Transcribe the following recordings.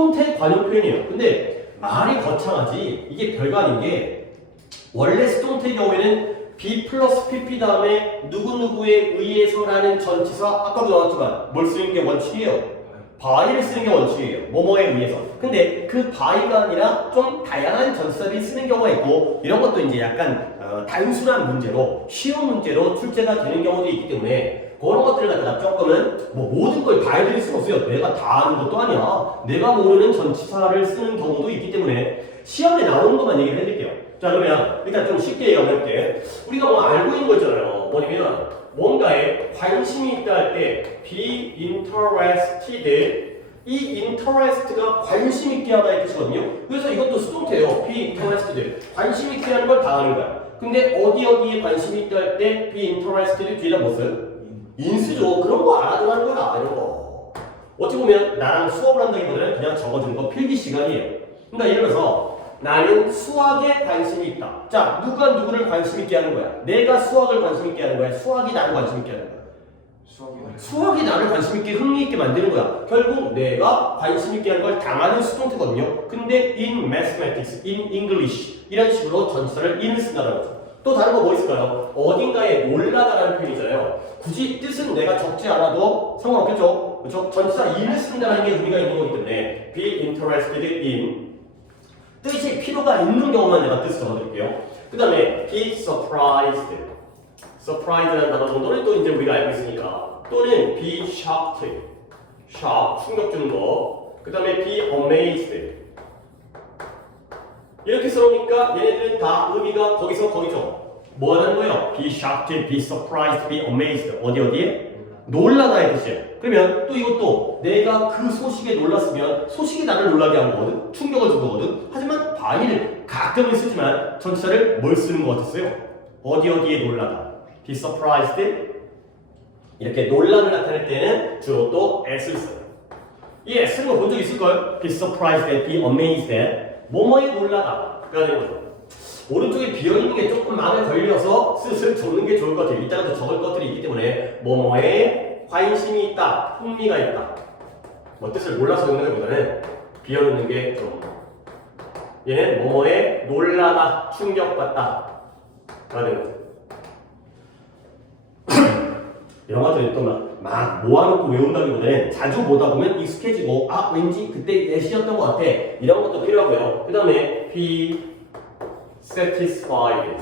수동태 관용 표현이에요. 근데 말이 거창하지 이게 별거 아닌 게 원래 수동태의 경우에는 be 플러스 pp 다음에 누구누구에 의해서라는 전치사 아까도 나왔지만 뭘 쓰는 게 원칙이에요? by를 쓰는 게 원칙이에요. 뭐뭐에 의해서. 근데 그 by가 아니라 좀 다양한 전치사들이 쓰는 경우가 있고 이런 것도 이제 약간 단순한 문제로 쉬운 문제로 출제가 되는 경우도 있기 때문에 그런 것들을 갖다가 조금은 뭐 모든 걸 다 해드릴 수는 없어요. 내가 다 아는 것도 아니야. 내가 모르는 전치사를 쓰는 경우도 있기 때문에 시험에 나오는 것만 얘기를 해드릴게요. 자 그러면 일단 좀 쉽게 얘기해볼게. 우리가 뭐 알고 있는 거 있잖아요. 뭐냐면 뭔가에 관심이 있다 할 때 be interested 이 interest가 관심 있게 하다의 뜻이거든요. 그래서 이것도 수동태예요. be interested 관심 있게 하는 걸 다 하는 거야. 근데 어디에 관심이 있다 할 때 be interested 뒤에다 뭐 써요? 인수죠. 그런 거 알아도 하는 거야. 이런 거. 어찌 보면 나랑 수업을 한다기보다는 그냥 적어주는 거 필기 시간이에요. 그러니까 예를 들어서 나는 수학에 관심이 있다. 자, 누가 누구를 관심 있게 하는 거야? 내가 수학을 관심 있게 하는 거야? 수학이 나를 관심 있게 하는 거야? 수학이 나를 관심 있게 흥미 있게 만드는 거야. 결국 내가 관심 있게 하는 걸 당하는 수동태거든요. 근데 in mathematics, in English 이런 식으로 전치사를 in을 쓴다는 거죠. 또 다른 거 뭐 있을까요? 어딘가에 놀라다라는 표현이잖아요. 굳이 뜻은 내가 적지 않아도 상관없겠죠. 그렇죠? 전치사 in을 쓴다는 게 의미가 있는 거기 때문에 be interested in 뜻이 필요가 있는 경우만 내가 뜻을 적어드릴게요. 그 다음에 be surprised. surprise라는 단어 정도는 또 이제 우리가 알고 있으니까. 또는 be shocked. shock, 충격 주는 거. 그 다음에 be amazed. 이렇게 써놓으니까 얘네들은 다 의미가 거기서 거기죠. 뭐 하는 거예요? be shocked, be surprised, be amazed. 어디에? 놀라다의 뜻이에요. 그러면 또 이것도 내가 그 소식에 놀랐으면 소식이 나를 놀라게 한 거거든. 충격을 준 거거든. 하지만 by를 가끔은 쓰지만 전치사를 뭘 쓰는 것 같았어요? 어디에 놀라다. be surprised. 이렇게 논란을 나타낼 때는 주로 또 s를 써요. 이 s를 본 적 있을걸? be surprised, be amazed. 뭐뭐에 놀라다. 가 되는 거죠. 오른쪽에 비어있는 게 조금 마음에 걸려서 슬슬 적는 게 좋을 것 같아요. 이따가도 적을 것들이 있기 때문에 뭐뭐에 관심이 있다, 흥미가 있다. 뭐 뜻을 몰라서 적는 것보다는 비어있는 게 좀 얘는 뭐뭐에 놀라다, 충격받다 가 되는 거죠. 이런 것들은 또 막 모아놓고 외운다기보다는 자주 보다 보면 익숙해지고 아 왠지 그때 예시였던 것 같아 이런 것도 필요하고요. 그 다음에 be satisfied,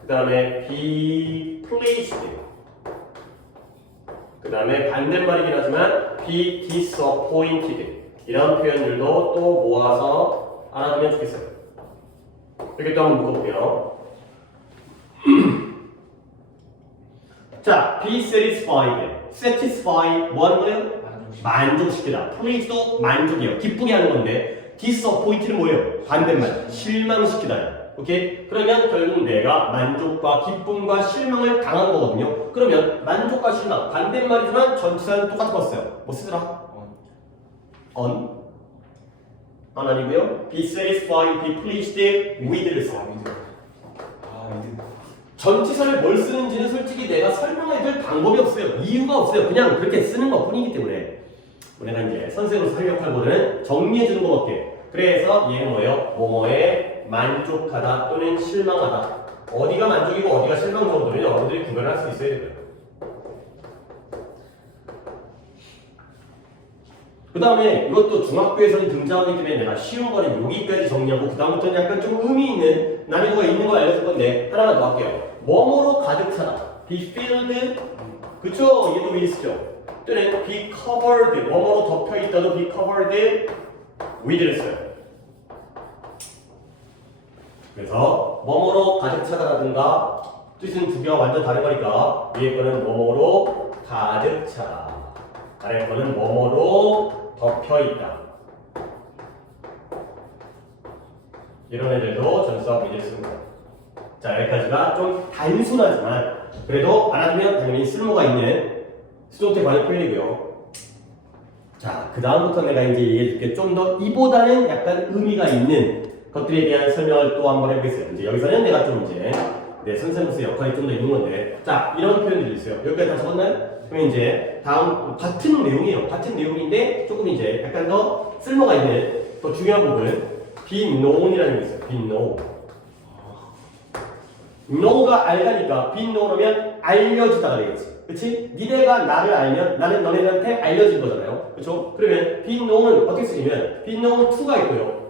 그 다음에 be pleased, 그 다음에 반대말이긴 하지만 be disappointed 이런 표현들도 또 모아서 알아두면 좋겠어요. 이렇게 또 한번 묶어볼게요. 자, be satisfied, satisfy 뭐 하는 거예요? 만족시키다. please도 만족이에요. 기쁘게 하는 건데 disappointed는 뭐예요? 반대말, 실망시키다요. 오케이? 그러면 결국 내가 만족과 기쁨과 실망을 당한 거거든요. 그러면 만족과 실망, 반대말이지만 전치사는 똑같은 거 써요. 뭐 쓰더라? on 아니고요. be satisfied, be pleased with를 써요. 전치사를 뭘 쓰는지는 솔직히 내가 설명해줄 방법이 없어요. 이유가 없어요. 그냥 그렇게 쓰는 것 뿐이기 때문에 우리가 이제 선생으로 설명할보다는 정리해주는 것밖에. 그래서 얘는 뭐예요? 뭐뭐에 만족하다 또는 실망하다. 어디가 만족이고 어디가 실망 정도는 여러분들이 구별할 수 있어야 돼요. 그 다음에 이것도 중학교에서는 등장하기 때문에 내가 쉬운 거는 여기까지 정리하고 그 다음부터는 약간 좀 의미 있는 난이도가 있는 거 알려줄 건데 하나만 더 할게요. 뭐뭐로 가득 차다. be filled. 그쵸? 얘도 with죠. 또는 be covered. 뭐뭐로 덮여 있다도 be covered with를 써요. 그래서 뭐뭐로 가득 차다라든가 뜻은 두 개가 완전 다른 거니까 위에 거는 뭐뭐로 가득 차다. 아래 거는 뭐뭐로 덮여 있다. 이런 애들도 전치사 with를 쓰는 거예요. 자, 여기까지가 좀 단순하지만 그래도 알아두면 당연히 쓸모가 있는 수동태 관용 표현이고요. 자, 그 다음부터 내가 이제 얘기해줄게. 좀 더 이보다는 약간 의미가 있는 것들에 대한 설명을 또 한번 해보겠어요. 이제 여기서는 내가 좀 이제 내 선생님으로서 역할이 좀 더 있는 건데, 자, 이런 표현들이 있어요. 여기까지 다 적었나요? 그러면 이제 다음 같은 내용이에요. 같은 내용인데 조금 이제 약간 더 쓸모가 있는 더 중요한 부분 be known이라는 게 있어요. be known. know가 알다니까 be known하면 알려주다가 되겠지. 그치? 니네가 나를 알면 나는 너네들한테 알려진 거잖아요. 그쵸? 그러면 be known은 어떻게 쓰냐면 be known to가 있고요.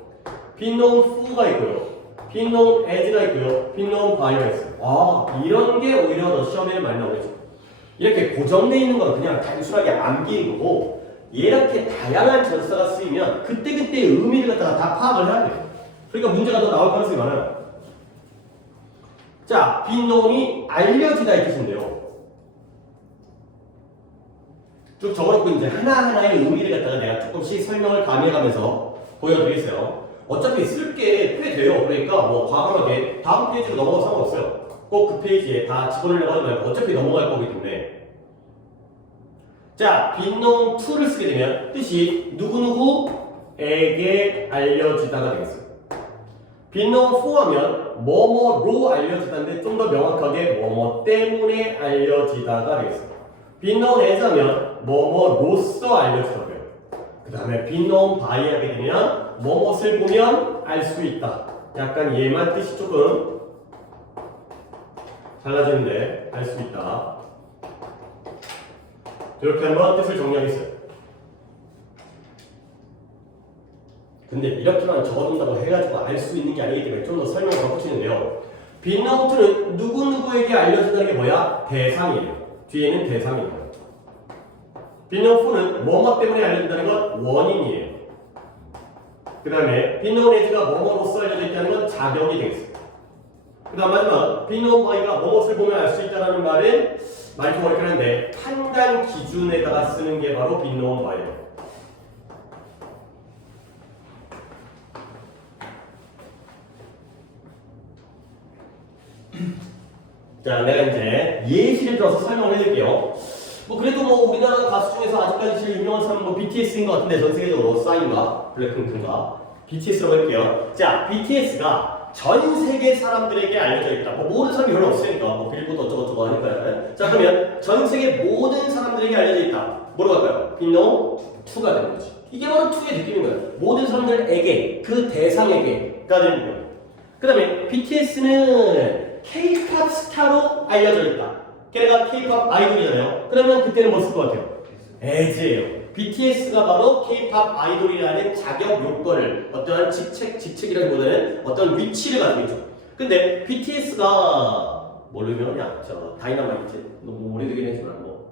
be known for가 있고요. be known as가 있고요. be known by가 있어요. 아, 이런 게 오히려 더 시험에는 많이 나오겠죠. 이렇게 고정되어 있는 건 그냥 단순하게 암기인 거고 이렇게 다양한 전사가 쓰이면 그때그때의 의미를 갖다가 다 파악을 해야 돼요. 그러니까 문제가 더 나올 가능성이 많아요. 자, be known이 알려지다 이 뜻인데요. 쭉 적어놓고 이제 하나하나의 의미를 갖다가 내가 조금씩 설명을 가미해가면서 보여드리겠어요. 어차피 쓸 게 꽤 돼요. 그러니까 뭐 과감하게 다음 페이지로 넘어가도 상관없어요. 꼭 그 페이지에 다 집어넣으려고 하지 말고 어차피 넘어갈 거기 때문에. 자, be known to를 쓰게 되면 뜻이 누구누구에게 알려지다가 되겠어요. be known for 하면 뭐뭐로 알려지다인데 좀 더 명확하게 뭐뭐 때문에 알려지다가 되겠어요. be known as 하면 뭐뭐로써 알려지다고요. 그 다음에 be known by 하게 되면 뭐뭇을 보면 알 수 있다. 약간 얘만 뜻이 조금 달라지는데 알 수 있다. 이렇게 한번 뜻을 정리하겠어요. 근데 이렇게만 적어둔다고 해가지고 알 수 있는 게 아니기 때문에 좀 더 설명을 바꾸시는데요. be known to는 누구누구에게 알려진다는 게 뭐야? 대상이에요. 뒤에는 대상이에요. be known for는 뭐뭐 때문에 알려진다는 건 원인이에요. 그 다음에 be known as가 뭐뭐로써 알려져 있다는 건 자격이 되겠어요. 그 다음 마지막 be known by가 뭐뭇을 보면 알 수 있다는 말은 많이 좀 어렵긴 한데 판단 기준에다가 쓰는 게 바로 be known by예요. 자, 내가 이제 예시를 들어서 설명을 해드릴게요. 뭐 그래도 뭐 우리나라 가수 중에서 아직까지 제일 유명한 사람은 뭐 BTS인 것 같은데 전 세계적으로 싸인가 블랙핑크인가 BTS라고 할게요. 자, BTS가 전 세계 사람들에게 알려져 있다. 뭐 모든 사람이 별로 없으니까 뭐 빌보드 어쩌고저쩌고 하니까요. 자, 그러면 전 세계 모든 사람들에게 알려져 있다. 뭐로 갈까요? be known to가 되는 거지. 이게 바로 to의 느낌인 거예요. 모든 사람들에게 그 대상에게가 되는 거예요. 그 다음에 BTS는 K-pop 스타로 알려져 있다. 걔네가 K-pop 아이돌이잖아요. 그러면 그때는 뭐 쓸 것 같아요? as예요. BTS가 바로 K-pop 아이돌이라는 자격 요건을 어떠한 직책이라기보다는 어떤 위치를 가지고 있죠. 근데 BTS가 뭘 유명하냐? 저 다이너마이트 너무 오래되긴 했지만 뭐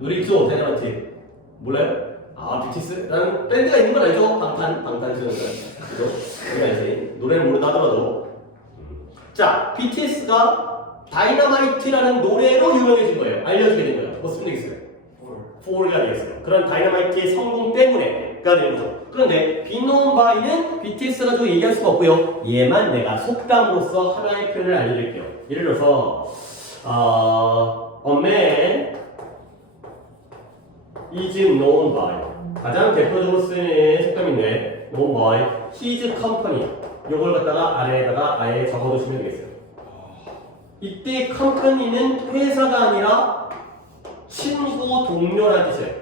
우리 있죠? 다이너마이트 몰라요? 아, BTS라는 밴드가 있는 건 알죠? 방탄 그죠? 우리가 이제 노래를 모른다 하더라도 자, BTS가 다이너마이트라는 노래로 유명해진 거예요. 알려지게 된 거예요. 무슨 얘기겠어요? 4가 되겠어요. 그런 다이너마이트의 성공 때문에가 되는 거죠. 그런데 be known by는 BTS 가지고 얘기할 수가 없고요. 얘만 내가 속담으로서 하나의 표현을 알려드릴게요. 예를 들어서 a man is known by 가장 대표적으로 쓰는 속담인데 known by his company 요걸 갖다가 아래에다가 아예 적어두시면 되겠어요. 이때 컴퍼니는 회사가 아니라 친구, 동료라는 뜻이에요.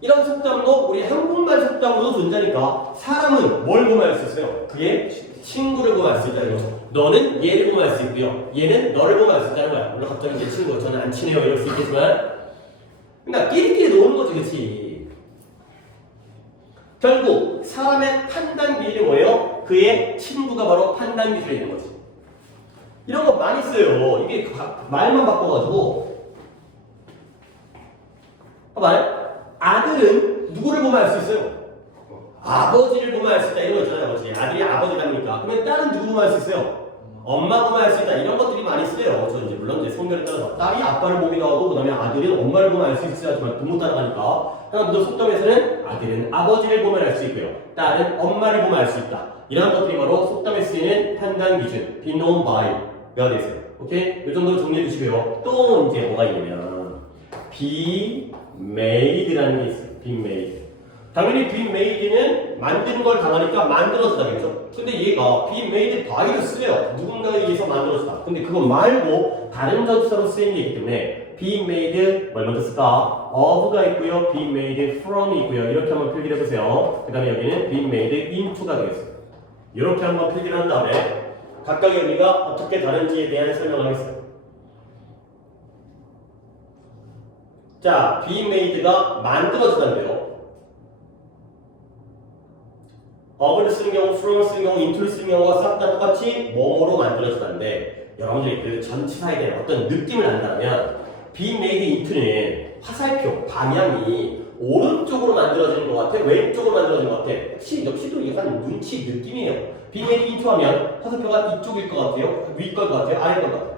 이런 속담도 우리 한국말 속담으로도 존재하니까 사람은 뭘 보면 알 수 있어요? 그의 친구를 보면 알 수 있다는 거죠. 너는 얘를 보면 알 수 있고요. 얘는 너를 보면 알 수 있다는 거야. 물론 갑자기 제 친구, 저는 안 친해요 이럴 수 있겠지만 그러니까 끼리끼리 노는 거지, 그치? 결국 사람의 판단 기준이 뭐예요? 그의 친구가 바로 판단 기준이 되는 거지. 이런 거 많이 써요. 이게 말만 바꿔가지고. 봐봐요. 아들은 누구를 보면 알 수 있어요? 아버지를 보면 알 수 있다. 이런 거 있잖아요. 아버지. 아들이 아버지랍니까? 그러면 딸은 누구 보면 알 수 있어요? 엄마 보면 알 수 있다. 이런 것들이 많이 쓰여요. 저 이제 물론 이제 성별에 따라서 딸이 아빠를 보기도 하고 그다음에 아들이 엄마를 보면 알 수 있어야 하지만 부모 따라가니까. 하나 속담에서는 아들은 아버지를 보면 알 수 있고요. 딸은 엄마를 보면 알 수 있다. 이런 것들이 바로 속담에 쓰이는 판단 기준, be known by가 되세요. 오케이? 이 정도로 정리해 주시고요. 또 이제 뭐가 있냐면 be made라는 게 있어요. be made. 당연히 be made는 만드는 걸 당하니까 만들어지다겠죠. 근데 얘가 be made by를 쓰래요. 누군가에 의해서 만들어지다. 근데 그거 말고 다른 전치사로 쓰이는 게 있기 때문에 being made 뭘 먼저 쓸까? of가 있고요. being made from이 있고요. 이렇게 한번 필기를 해보세요. 그 다음에 여기는 being made into가 되겠어요. 이렇게 한번 필기를 한 다음에 각각의 의미가 어떻게 다른지에 대한 설명을 하겠어요. 자, being made가 만들어지다는데요. of를 쓰는 경우, from을 쓰는 경우, into를 쓰는 경우가 싹 다 똑같이 뭐뭐로 만들어지다는데 여러분들이 그 전치사에 대한 어떤 느낌을 안다면 being made into는 화살표, 방향이 오른쪽으로 만들어지는 것 같아? 왼쪽으로 만들어지는 것 같아? 역시도 약간 눈치 느낌이에요. being made into 하면 화살표가 이쪽일 것 같아요? 위 걸 것 같아요? 아래 걸 같아요?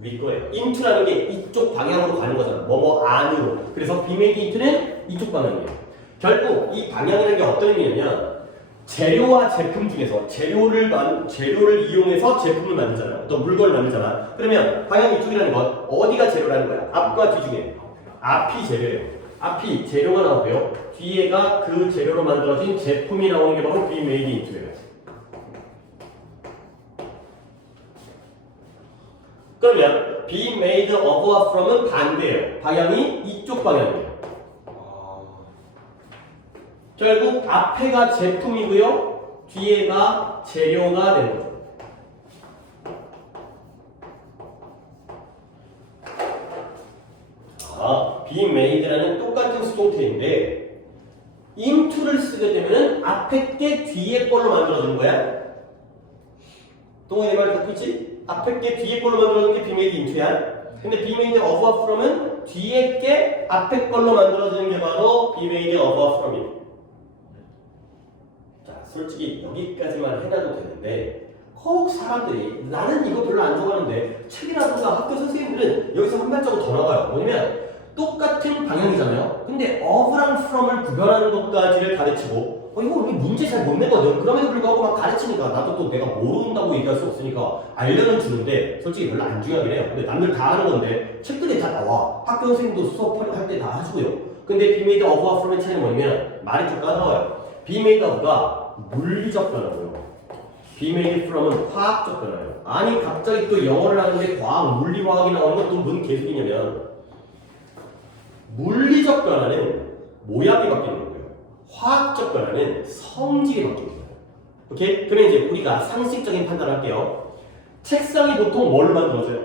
위 거예요. into라는 게 이쪽 방향으로 가는 거잖아. 뭐뭐 안으로. 그래서 being made into는 이쪽 방향이에요. 결국 이 방향이라는 게 어떤 의미냐면 재료와 제품 중에서 재료를 이용해서 제품을 만들잖아요. 어떤 물건을 만들잖아. 그러면 방향이 이쪽이라는 건 어디가 재료라는 거야? 앞과 뒤 중에 앞이 재료예요. 앞이 재료가 나오고요. 뒤에가 그 재료로 만들어진 제품이 나오는 게 바로 being made into예요. 그러면 being made of와 from은 반대예요. 방향이 이쪽 방향이에요. 결국 앞에가 제품이고요. 뒤에가 재료가 되는 거죠. being made라는 똑같은 수동태인데 into를 쓰게 되면 앞에 게 뒤에 걸로 만들어주는 거야. 동원이 내 말 듣고 있지? 앞에 게 뒤에 걸로 만들어주는 게 being made into야. 근데 being made of와 from은 뒤에 게 앞에 걸로 만들어주는 게 바로 being made of와 from이에요. 솔직히 여기까지만 해놔도 되는데 꼭 사람들이 나는 이거 별로 안 좋아하는데 책이라든가 학교 선생님들은 여기서 한 발자국 더 나가요. 뭐냐면 똑같은 방향이잖아요. 근데 of랑 from을 구별하는 것까지를 가르치고 이거 우리 문제 잘 못 내거든. 그럼에도 불구하고 막 가르치니까 나도 또 내가 모른다고 얘기할 수 없으니까 알려는 주는데 솔직히 별로 안 중요하긴 해요. 근데 남들 다 하는 건데 책들이 다 나와. 학교 선생님도 수업할 때 다 하시고요. 근데 being made of와 from의 차이는 뭐냐면 말이 좀 까다로워요. being made of가 물리적 변화고요. being made from은 화학적 변화예요. 아니 갑자기 또 영어를 하는데 과학, 물리, 화학이 나오는 건 또 뭔 개소리냐면 물리적 변화는 모양이 바뀌는 거고요. 화학적 변화는 성질이 바뀌는 거예요. 오케이? 그러면 이제 우리가 상식적인 판단을 할게요. 책상이 보통 뭘로 만들어져요?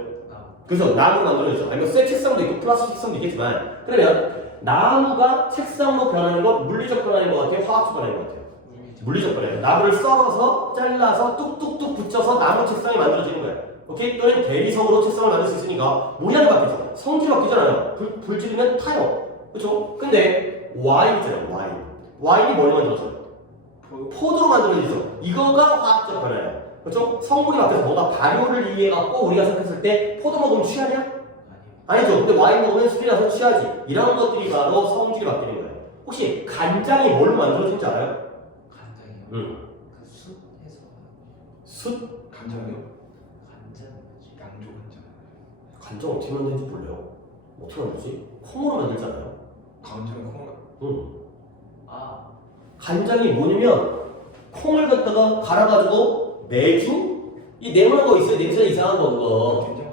그래서 나무로 만들어져요. 아니면 쇠 책상도 있고 플라스틱 책상도 있겠지만 그러면 나무가 책상으로 변하는 건 물리적 변화인 것 같아요? 화학적 변화인 것 같아요? 물리적 변화예요. 나무를 썰어서 잘라서 뚝뚝뚝 붙여서 나무 책상이 만들어지는 거예요. 오케이? 또는 대리석으로 책상을 만들 수 있으니까 모양이 바뀌죠. 성질이 바뀌잖아요. 불 지르면 타요. 그렇죠? 근데 와인 있잖아요. 와인이 뭘 만들어져요? 포도로 만들어지죠. 이거가 화학적 변화예요. 그렇죠? 성분이 바뀌어서 뭔가 발효를 이해해 갖고 우리가 생각했을 때 포도 먹으면 취하냐? 아니죠. 근데 와인 먹으면 술이 나서 취하지. 이런 것들이 바로 성질이 바뀌는 거예요. 혹시 간장이 뭘로 만들어진지 알아요? 간장이요? 그 숯에서 숯? 간장이요? 양조 간장. 간장 어떻게 만드는지 몰라요. 어떻게 만들지? 콩으로 만들잖아요. 간장은 콩. 응. 간장이 뭐냐면 콩을 갖다가 갈아가지고 매주 이 네모난 거 있어요. 냄새 이상한 거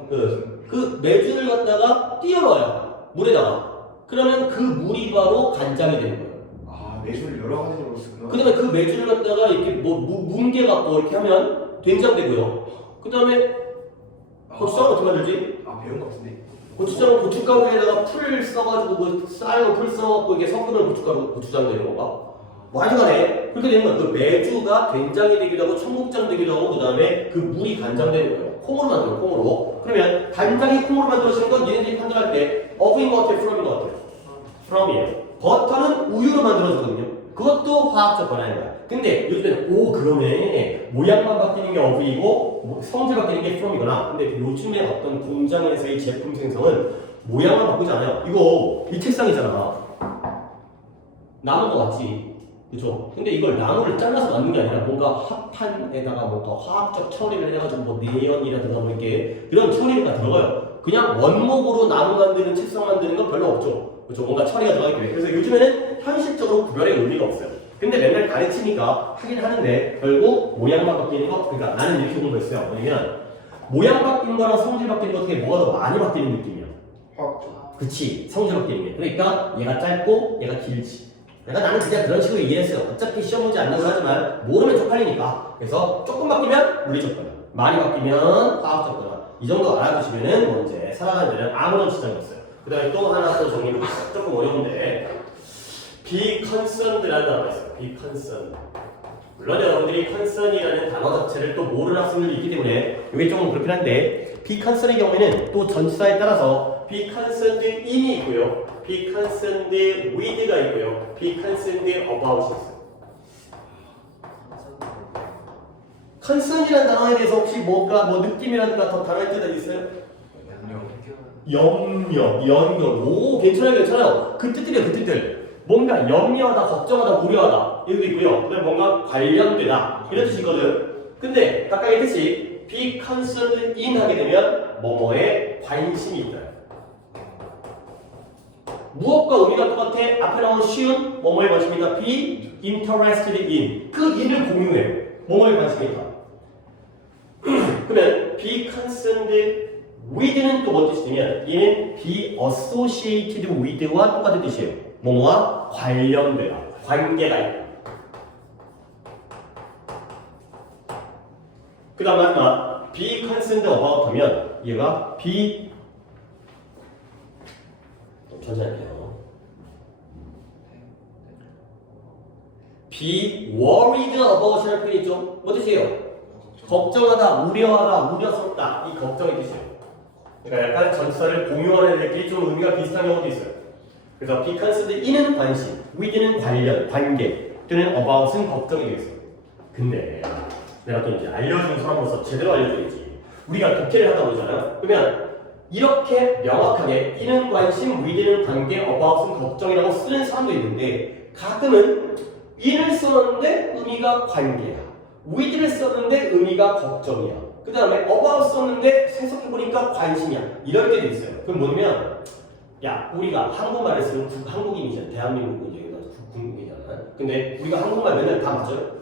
그거. 그 매주를 갖다가 띄워넣어요. 물에다가. 그러면 그 물이 바로 간장이 되는 거예요. 매주를 여러 가지로 쓰구나. 그 다음에 그 매주를 갖다가 이렇게 뭉개 갖고 이렇게 하면 된장되고요. 그 다음에 고추장은 어떻게 만들지? 배운 거 같은데. 고추장은 고춧가루에다가 풀 써가지고 그 쌀로 풀 써갖고 이게 섞으면 고추장 되는 건가? 뭐 하여간에 그렇게 되는 거야. 그 매주가 된장이 되기도 하고 청국장 되기도 하고 그 다음에 그 물이 간장 되는 거예요. 콩으로 만들어 콩으로. 그러면 간장이 콩으로 만들어지는 건 얘네들이 판단할 때 of인 것 같아요? from인 것 같아요? from이에요. 버터는 우유로 만들어지거든요. 그것도 화학적 변화인 거야. 근데 요즘에는 그러네. 모양만 바뀌는 게 of이고 성질 바뀌는 게 from이구나. 근데 요즘에 어떤 공장에서의 제품 생성은 모양만 바꾸지 않아요. 이거 이 책상이잖아. 나무 거 같지? 그쵸? 근데 이걸 나무를 잘라서 만든 게 아니라 뭔가 합판에다가 뭔가 화학적 처리를 해가지고 뭐 내연이라든가 뭐 이렇게 그런 처리가 들어가요. 그냥 원목으로 나무 만드는 책상 만드는 건 별로 없죠. 그렇죠? 뭔가 처리가 들어가기 때문에. 그래서 요즘에는 현실적으로 구별의 의미가 없어요. 근데 맨날 가르치니까 하긴 하는데 결국 모양만 바뀌는 거. 그러니까 나는 이렇게 공부했어요. 뭐냐면 모양 바뀌는 거랑 성질 바뀌는 거 어떻게 뭐가 더 많이 바뀌는 느낌이야? 화학적. 그치, 성질없기 때문에. 그러니까 얘가 짧고 얘가 길지. 내가 나는 그냥 그런 식으로 이해했어요. 어차피 시험 문제 안 나오고 하지만 모르면 쪽팔리니까. 그래서 조금 바뀌면 물리적 변화, 많이 바뀌면 화학적 변화. 이 정도 알아두시면은 뭐 이제 살아가는 데는 아무런 지장이 없어요. 그 다음에 또 하나 또 정리를 볼게요. 조금 어려운데 be concerned라는 단어가 있어요. be concerned. 물론 여러분들이 concern이라는 단어 자체를 또 모르는 학생들이 있기 때문에 이게 조금 그렇긴 한데 be concern의 경우에는 또 전치사에 따라서 be concerned in이 있고요, be concerned with가 있고요, be concerned about이 있어요. concern이라는 단어에 대해서 혹시 뭔가 뭐 느낌이라든가 더 다른 뜻이 있어요? 염려, 연결. 오, 괜찮아요. 그 뜻들이에요, 그 뜻들. 뭔가 염려하다, 걱정하다, 우려하다. 이것도 있고요. 그다음에 뭔가 관련되다. 이런 뜻이 있거든. 근데 각각의 뜻이 be concerned in 하게 되면 뭐뭐에 관심이 있다. 무엇과 의미가 똑같아? 앞에 나온 쉬운 뭐뭐에 관심이 있다. be interested in. 그 in을 공유해. 뭐뭐에 관심이 있다. 그러면 be concerned with는 또 뭔 뜻이냐면 얘는 be associated with와 똑같은 뜻이에요. 뭐뭐와 관련되다, 관계가 있다. 그 다음 마지막 be concerned about 하면 얘가 be 천천히요. be worried about이라는 표현이 있죠. 뭐 뜻이에요? 걱정하다, 우려하다, 우려스럽다. 이 걱정의 뜻이에요. 그러니까 약간 전치사를 공유하는 애들끼리 좀 의미가 비슷한 경우도 있어요. 그래서 be concerned in은 관심, with는 관련, 관계, 또는 about은 걱정이 되겠어요. 근데 내가 또 이제 알려주는 사람으로서 제대로 알려줘야지. 우리가 독해를 하다 보잖아요. 그러면 이렇게 명확하게 in은 관심, with는 관계, about은 걱정이라고 쓰는 사람도 있는데 가끔은 in을 썼는데 의미가 관계야. with를 썼는데 의미가 걱정이야. 그 다음에 about 썼는데 해석해보니까 관심이야. 이럴 때도 있어요. 그럼 뭐냐면 야, 우리가 한국말을 쓰는 한국인이잖아. 대한민국 국민이잖아. 근데 우리가 한국말 맨날 다 맞아요?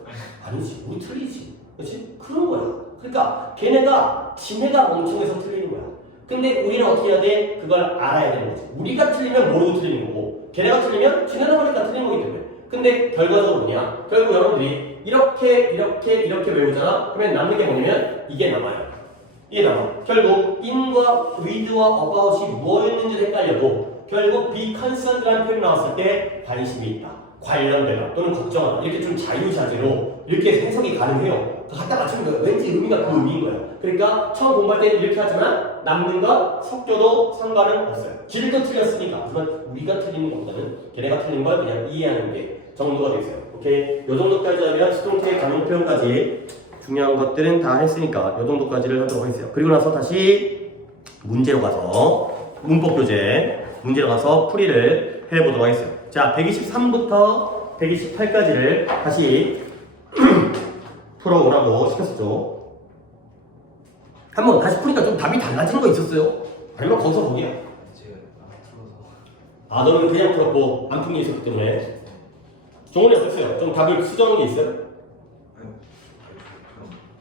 아니지. 우리 틀리지. 그렇지? 그런 거야. 그러니까 걔네가 지네가 멍청해서 틀리는 거야. 근데 우리는 어떻게 해야 돼? 그걸 알아야 되는 거지. 우리가 틀리면 모르고 틀리는 거고 걔네가 틀리면 지네가 모르니까 틀리는 거기 때문에. 근데 결과적으로 뭐냐? 결국 여러분들이 이렇게 외우잖아? 그러면 남는 게 뭐냐면 이게 남아요. 이게 남아. 결국 in과 with와 about이 뭐였는지 헷갈려도 결국 be concerned라는 표현이 나왔을 때 관심이 있다, 관련되다 또는 걱정하다 이렇게 좀 자유자재로 이렇게 해석이 가능해요. 갖다 맞추면 왠지 의미가 그 의미인 거야. 그러니까 처음 공부할 때는 이렇게 하지만 남는 거 섞여도 상관은 없어요. 길도 틀렸으니까. 하지만 우리가 틀리는 것보다는 걔네가 틀린 걸 그냥 이해하는 게 정도가 되겠어요. 오케이? 요 정도까지 하면 수동태 관용 표현까지 중요한 것들은 다 했으니까 요 정도까지를 하도록 하겠어요. 그리고 나서 다시 문제로 가서 문법 교재 문제로 가서 풀이를 해보도록 하겠어요. 자, 123부터 128까지를 다시 풀어오라고 시켰었죠. 한번 다시 풀니까 좀 답이 달라진 거 있었어요? 아니면 거기서 거기야? 제가 풀어서. 아, 너는 그냥 풀었고 안 푼 게 있었기 때문에. 종훈이 어땠어요? 좀 답을 수정한 게 있어요? 그럼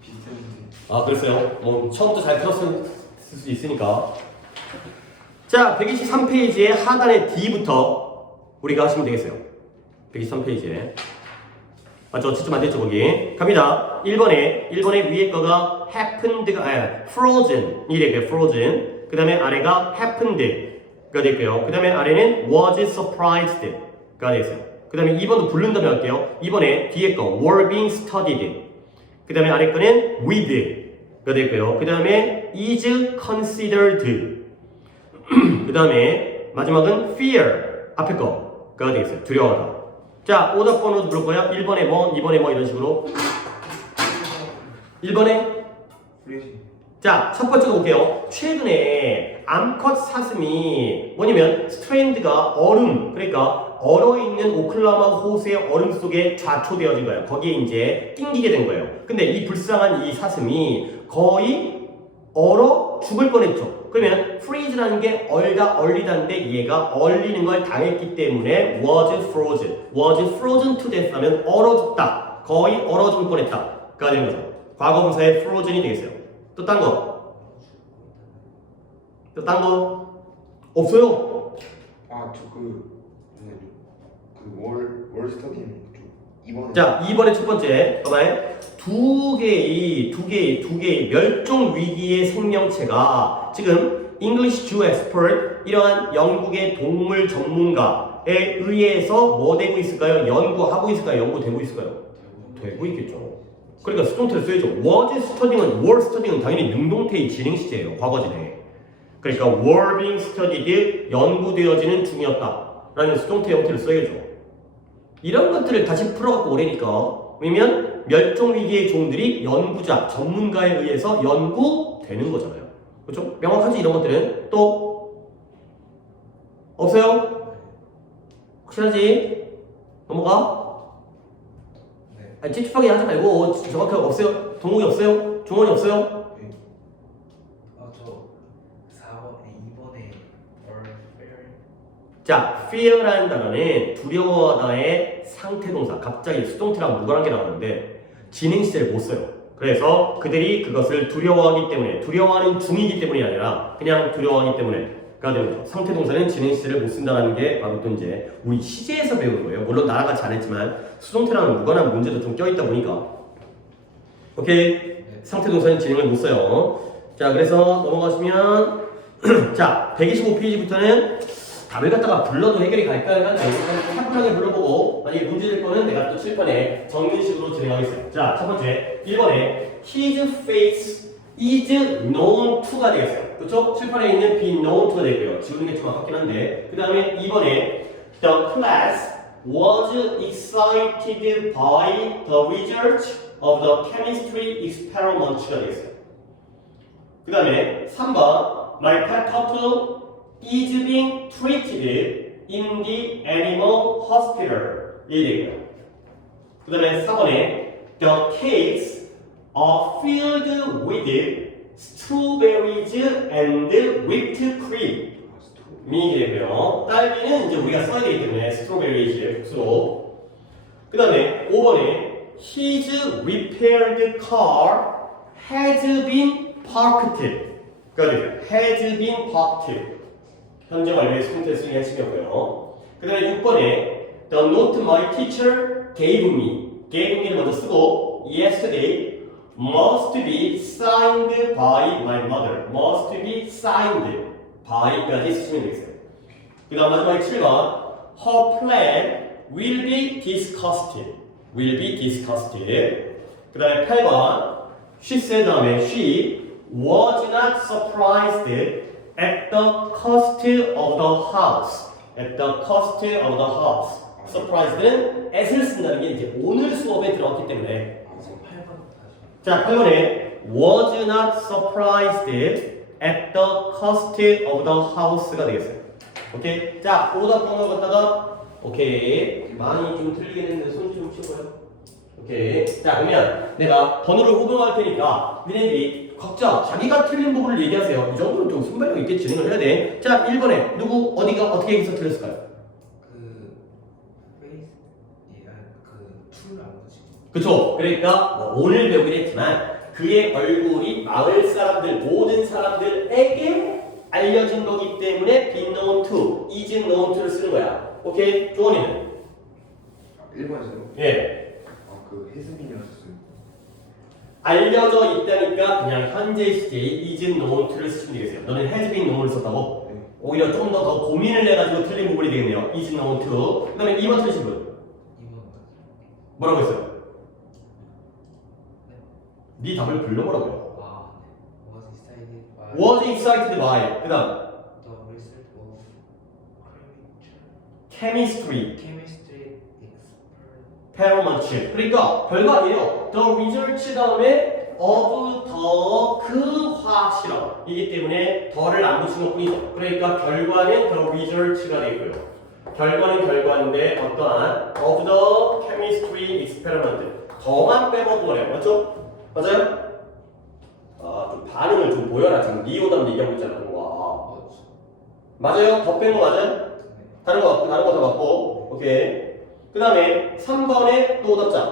비슷했는데. 아, 그랬어요? 뭐 처음부터 잘 풀었을 수 있으니까. 자, 123페이지의 하단의 D부터 우리가 하시면 되겠어요. 123페이지에. 맞죠? 채점 안 됐죠, 거기? 갑니다. 1번에 위에 거가 happened가 frozen이 되고요. frozen. 그 다음에 아래가 happened가 되고요. 그 다음에 아래는 was surprised가 되겠어요. 그 다음에 2번도 부른 다음에 할게요. 2번에 뒤에 거 were being studied. 그 다음에 아래 거는 with가 되고요. 그 다음에 is considered. 그 다음에 마지막은 fear. 앞에 거가 되겠어요. 두려워하다. 자, 오답 번호도 부를 거야. 1번에 뭐, 2번에 뭐 이런 식으로. 1번에 프리지. 자, 첫 번째로 볼게요. 최근에 암컷 사슴이 뭐냐면 스트랜드가 얼음, 그러니까 얼어있는 오클라호마 호수의 얼음 속에 좌초되어진 거예요. 거기에 이제 낑기게 된 거예요. 근데 이 불쌍한 이 사슴이 거의 얼어 죽을 뻔했죠. 그러면 freeze라는 게 얼다, 얼리다인데 얘가 얼리는 걸 당했기 때문에 was frozen to death 하면 얼어 죽다, 거의 얼어 죽을 뻔했다가 되는 거죠. 과거분사의 frozen이 되겠어요. 또 딴 거. 없어요. 월 스터디는 좀 이번에. 자, 2번의 첫 번째. 봐봐요. 두 개의 멸종 위기의 생명체가 지금 English Zoo Expert 이러한 영국의 동물 전문가에 의해서 뭐 되고 있을까요? 연구하고 있을까요? 연구되고 있을까요? 되고 있겠죠. 그러니까 수동태를 써야죠. was studying은 were studying은 당연히 능동태의 진행 시제예요. 과거진행. 그러니까 were being studied 연구되어지는 중이었다라는 수동태 형태를 써야죠. 이런 것들을 다시 풀어갖고 오래니까. 왜냐면 멸종 위기의 종들이 연구자, 전문가에 의해서 연구되는 거잖아요. 그렇죠? 명확하지 이런 것들은 또 없어요? 확실하지? 넘어가? 네. 아니 찝찝하게 하지 말고 정확하게 없어요? 동목이 없어요? 종원이 없어요? 저 4번에 2번에 자, fear라는 단어는 두려워하다의 상태동사, 갑자기 수동태랑 무관한 게 나오는데 진행 시제를 못 써요. 그래서 그들이 그것을 두려워하기 때문에, 두려워하는 중이기 때문이 아니라 그냥 두려워하기 때문에가 되는 거죠. 상태동사는 진행 시제를 못 쓴다는 게 바로 또 이제 우리 시제에서 배우는 거예요. 물론 나랑 같이 안 했지만 수동태랑 무관한 문제도 좀 껴있다 보니까. 오케이? 상태동사는 진행을 못 써요. 자, 그래서 넘어가시면 자, 125페이지부터는 답을 갖다가 불러도 해결이 갈까요? 일단 차분하게 불러보고 만약에 문제 될 거는 내가 또 칠판에 정리식으로 진행하겠습니다. 자, 첫 번째 1번에 His face is known to가 되겠어요. 그렇죠? 칠판에 있는 be known to가 되고요. 지우는 게 좀 아깝긴 한데 그 다음에 2번에 The class was excited by the result of the chemistry experiment가 되겠어요. 그 다음에 3번 My pet turtle is being treated in the animal hospital. 이 되고요. 그 다음에 4번에 The cakes are filled with strawberries and whipped cream. 이 되고요. 딸기는 이제 우리가 써야 되기 때문에 strawberries 복수로. 그 다음에 5번에 His repaired car has been parked. 그러니까 has been parked. 현재 완료의 수동태 쓰기 핵심이었고요. 그 다음에 6번에 The note my teacher gave me를 먼저 쓰고 yesterday must be signed by my mother. must be signed by까지 쓰시면 되겠어요. 그 다음 마지막에 7번 Her plan will be discussed. will be discussed. 그 다음에 8번 She said 다음에 she was not surprised at the cost of the house. at the cost of the house. surprised는 at을 쓴다는 게 이제 오늘 수업에 들어갔기 때문에. 자, 8번에 was not surprised at the cost of the house가 되겠어요. 오케이. 자, 오답 번호 갖다가 오케이. 많이 좀 틀리긴 했는데 손 좀 치고요. 오케이. 자, 그러면 내가 번호를 호명할 테니까 니네들이 각자 자기가 틀린 부분을 얘기하세요. 이 정도는 좀 순발력 있게 진행을 해야 돼. 자, 1번에 누구 어디가 어떻게 해서 틀렸을까요? 툴을 안 보지. 그쵸? 그러니까 뭐 오늘 배우긴 했지만 그의 얼굴이 마을 사람들 모든 사람들에게 알려진 거기 때문에 be known to, is known to를 쓰는 거야. 오케이? 조원이는? 1번에서요? 예. 혜승민이었어요. 알려져 있다니까 그냥 현재 시제의 is known to를 쓰시면 되겠어요. 너는 has been known을 썼다고? 네. 오히려 좀 더 고민을 해가지고 틀린 부분이 되겠네요. is known to. 그 다음에 2번 틀리신 분? 2번. 뭐라고 했어요? 네 답을 불러보라고요. was excited by. 그 다음 The result of chemistry. chemistry experiment. 그러니까 별거 아니에요. The results 다음에 of the 화 실험이기 때문에 더를 안 붙인 것 뿐이죠. 그러니까 결과는 the results가 되고요. 결과는 결과인데 어떠한 of the chemistry experiment 더만 빼먹은 거래요. 맞죠? 맞아요? 아, 좀 반응을 좀 보여라. 지금 네 오답 얘기하고 있잖아. 와. 맞아요? 더 뺀 거 맞아요? 다른 거 맞고, 다른 거 다 맞고. 오케이. 그 다음에 3번에 또 오답자.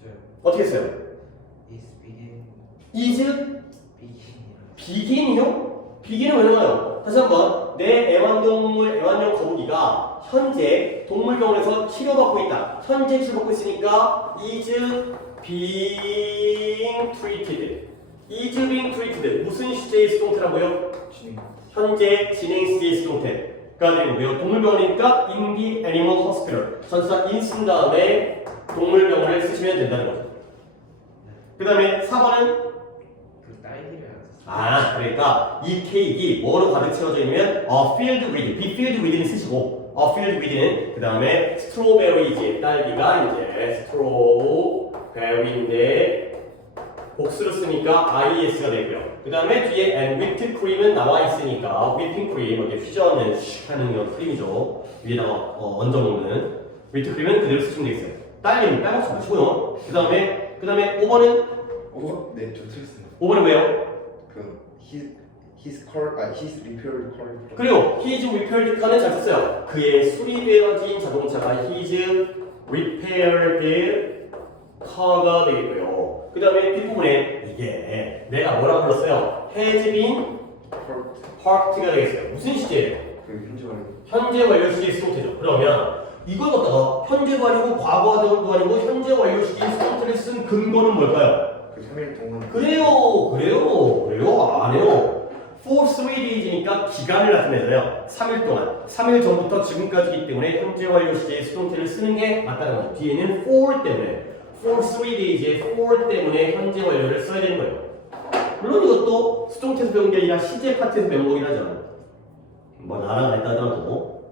저요. 어떻게 했어요? is begin is begin이요. begin이요? begin은 왜 나와요? 다시 한번 내 애완동물, 애완용 거북이가 현재 동물병원에서 치료받고 있다. 현재 치료받고 있으니까 is being treated. is being treated. 무슨 시제의 수동태라고요? 진행. 현재 진행 시제의 수동태가 되고요. 동물병원이니까 in the animal hospital. 전치사 in 쓴 다음에 동물병원을 쓰시면 된다는 거죠. 그 다음에 4번은 그 딸기를 안 썼어요. 아, 그러니까 이 케이크 뭐로 가득 채워져 있냐면 filled with, be filled with는 쓰시고 filled with는 그 다음에 strawberries, 딸기가 이제 strawberry인데 복수로 쓰니까 is가 되고요. 그 다음에 뒤에 and whipped cream은 나와 있으니까 whipping cream, 이렇게 휘저는 하는 이런 크림이죠. 위에다가 얹어 먹는 whipped cream은 그대로 쓰시면 되겠어요. 딸기는 빼먹지 마시고요. 그 다음에 5번은 네, 저 틀렸어요. 5번은 왜요? 그 his repaired car. 그리고 his repaired car는 잘 썼어요. 그의 수리되어진 자동차가 his repaired car가 되겠고요. 그 다음에 뒷부분에 이게 내가 뭐라고 불렀어요? has been parked가 되겠어요. 무슨 시제예요? 그 현재 완료. 현재 완료 시제 수동태죠. 그러면 이걸 갖다가 현재 완료고 과거도 아니고 현재 완료 시제 수동태를 쓴 근거는 뭘까요? 그 3일 동안. 그래요. 안 해요. For 3days니까 기간을 나타내잖아요. 3일 동안. 3일 전부터 지금까지이기 때문에 현재 완료 시제의 수동태를 쓰는 게 맞다는 거죠. 뒤에는 for 때문에. For 3days의 for 때문에 현재 완료를 써야 되는 거예요. 물론 이것도 수동태에서 배운 게 아니라 시제 파트에서 배운 거긴 하잖아요. 뭐 나랑 안 했다 하더라도.